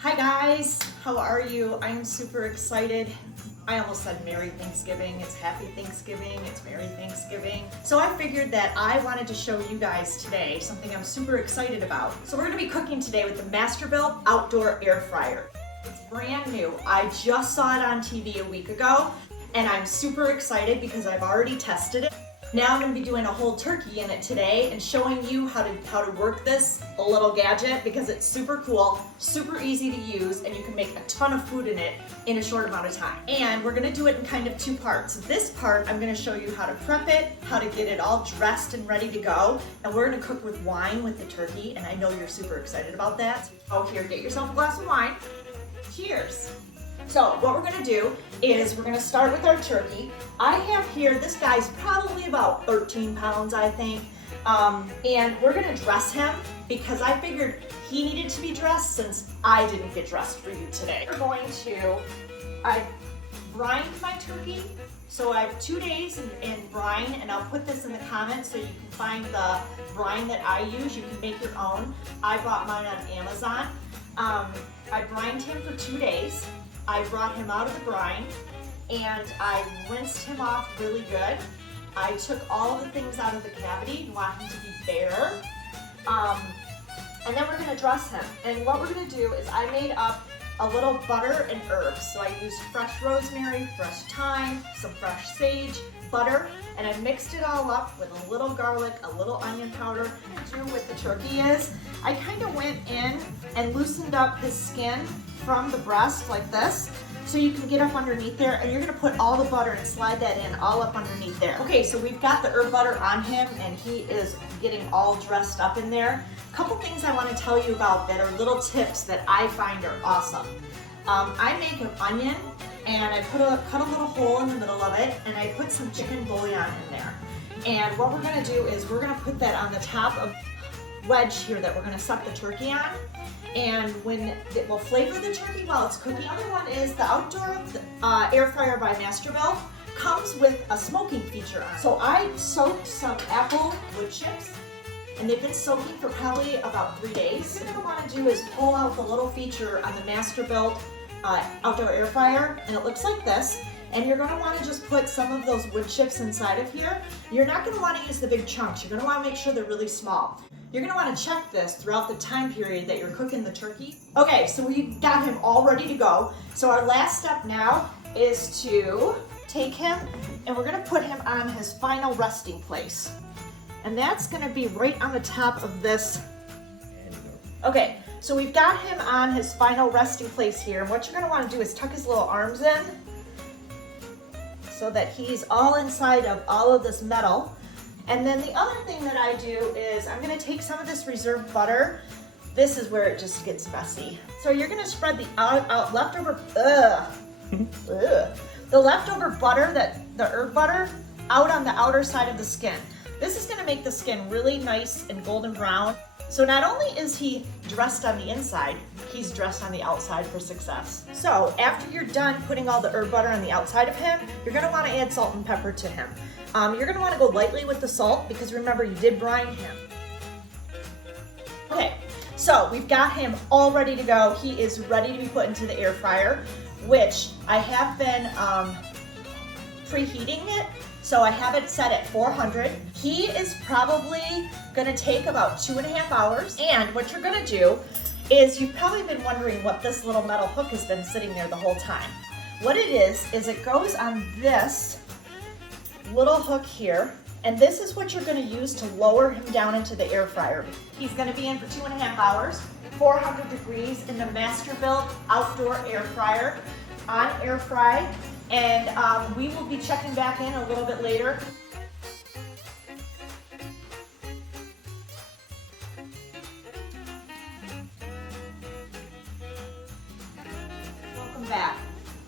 Hi guys, how are you? I'm super excited. I almost said Merry Thanksgiving. It's Happy Thanksgiving, it's Merry Thanksgiving. So I figured that I wanted to show you guys today something I'm super excited about. So we're gonna be cooking today with the MASTERBUILT Outdoor Air Fryer. It's brand new. I just saw it on TV a week ago and I'm super excited because I've already tested it. Now I'm going to be doing a whole turkey in it today and showing you how to work this little gadget because it's super cool, super easy to use, and you can make a ton of food in it in a short amount of time. And we're going to do it in kind of two parts. This part, I'm going to show you how to prep it, how to get it all dressed and ready to go, and we're going to cook with wine with the turkey, and I know you're super excited about that. Oh, here, get yourself a glass of wine. Cheers. So what we're gonna do is we're gonna start with our turkey. I have here, this guy's probably about 13 pounds, I think. And we're gonna dress him because I figured he needed to be dressed since I didn't get dressed for you today. I brined my turkey. So I have 2 days in brine, and I'll put this in the comments so you can find the brine that I use. You can make your own. I bought mine on Amazon. I brined him for 2 days. I brought him out of the brine and I rinsed him off really good. I took all of the things out of the cavity. You want him to be bare. And then we're gonna dress him. And what we're gonna do is I made up a little butter and herbs. So I used fresh rosemary, fresh thyme, some fresh sage, butter, and I mixed it all up with a little garlic, a little onion powder. What I'm gonna do with the turkey is I kind of went in and loosened up his skin from the breast like this, so you can get up underneath there, and you're gonna put all the butter and slide that in all up underneath there. Okay, so we've got the herb butter on him and he is getting all dressed up in there. A couple things I wanna tell you about that are little tips that I find are awesome. I make an onion and I cut a little hole in the middle of it, and I put some chicken bouillon in there. And what we're gonna do is we're gonna put that on the top of wedge here that we're gonna set the turkey on. And when it will flavor the turkey while it's cooking. The other one is the Outdoor Air Fryer by MASTERBUILT comes with a smoking feature on it. So I soaked some apple wood chips, and they've been soaking for probably about 3 days. What you're gonna wanna do is pull out the little feature on the MASTERBUILT Outdoor Air Fryer, and it looks like this. And you're gonna wanna just put some of those wood chips inside of here. You're not gonna wanna use the big chunks. You're gonna wanna make sure they're really small. You're gonna wanna check this throughout the time period that you're cooking the turkey. Okay, so we got him all ready to go. So our last step now is to take him and we're gonna put him on his final resting place. And that's gonna be right on the top of this. Okay, so we've got him on his final resting place here. And what you're gonna wanna do is tuck his little arms in so that he's all inside of all of this metal. And then the other thing that I do is I'm gonna take some of this reserved butter. This is where it just gets messy. So you're gonna spread the leftover, the leftover butter, the herb butter, out on the outer side of the skin. This is gonna make the skin really nice and golden brown. So not only is he dressed on the inside, he's dressed on the outside for success. So after you're done putting all the herb butter on the outside of him, you're gonna wanna add salt and pepper to him. You're gonna wanna go lightly with the salt because remember you did brine him. Okay, so we've got him all ready to go. He is ready to be put into the air fryer, which I have been preheating it. So I have it set at 400. He is probably gonna take about 2.5 hours. And what you're gonna do is you've probably been wondering what this little metal hook has been sitting there the whole time. What it is it goes on this little hook here, and this is what you're gonna use to lower him down into the air fryer. He's gonna be in for 2.5 hours, 400 degrees in the MASTERBUILT Outdoor Air Fryer on air fry. And we will be checking back in a little bit later. Welcome back.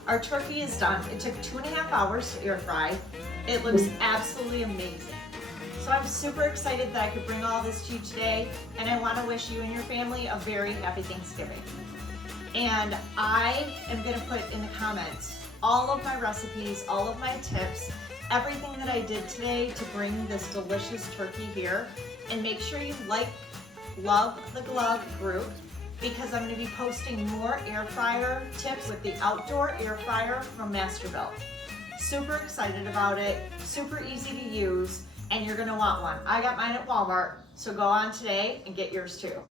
Our turkey is done. It took 2.5 hours to air fry. It looks absolutely amazing. So I'm super excited that I could bring all this to you today, and I want to wish you and your family a very happy Thanksgiving. And I am going to put in the comments all of my recipes, all of my tips, everything that I did today to bring this delicious turkey here. And make sure you like Love the Glove group because I'm going to be posting more air fryer tips with the outdoor air fryer from Masterbuilt. Super excited about it, super easy to use, and you're going to want one. I got mine at Walmart, so go on today and get yours too.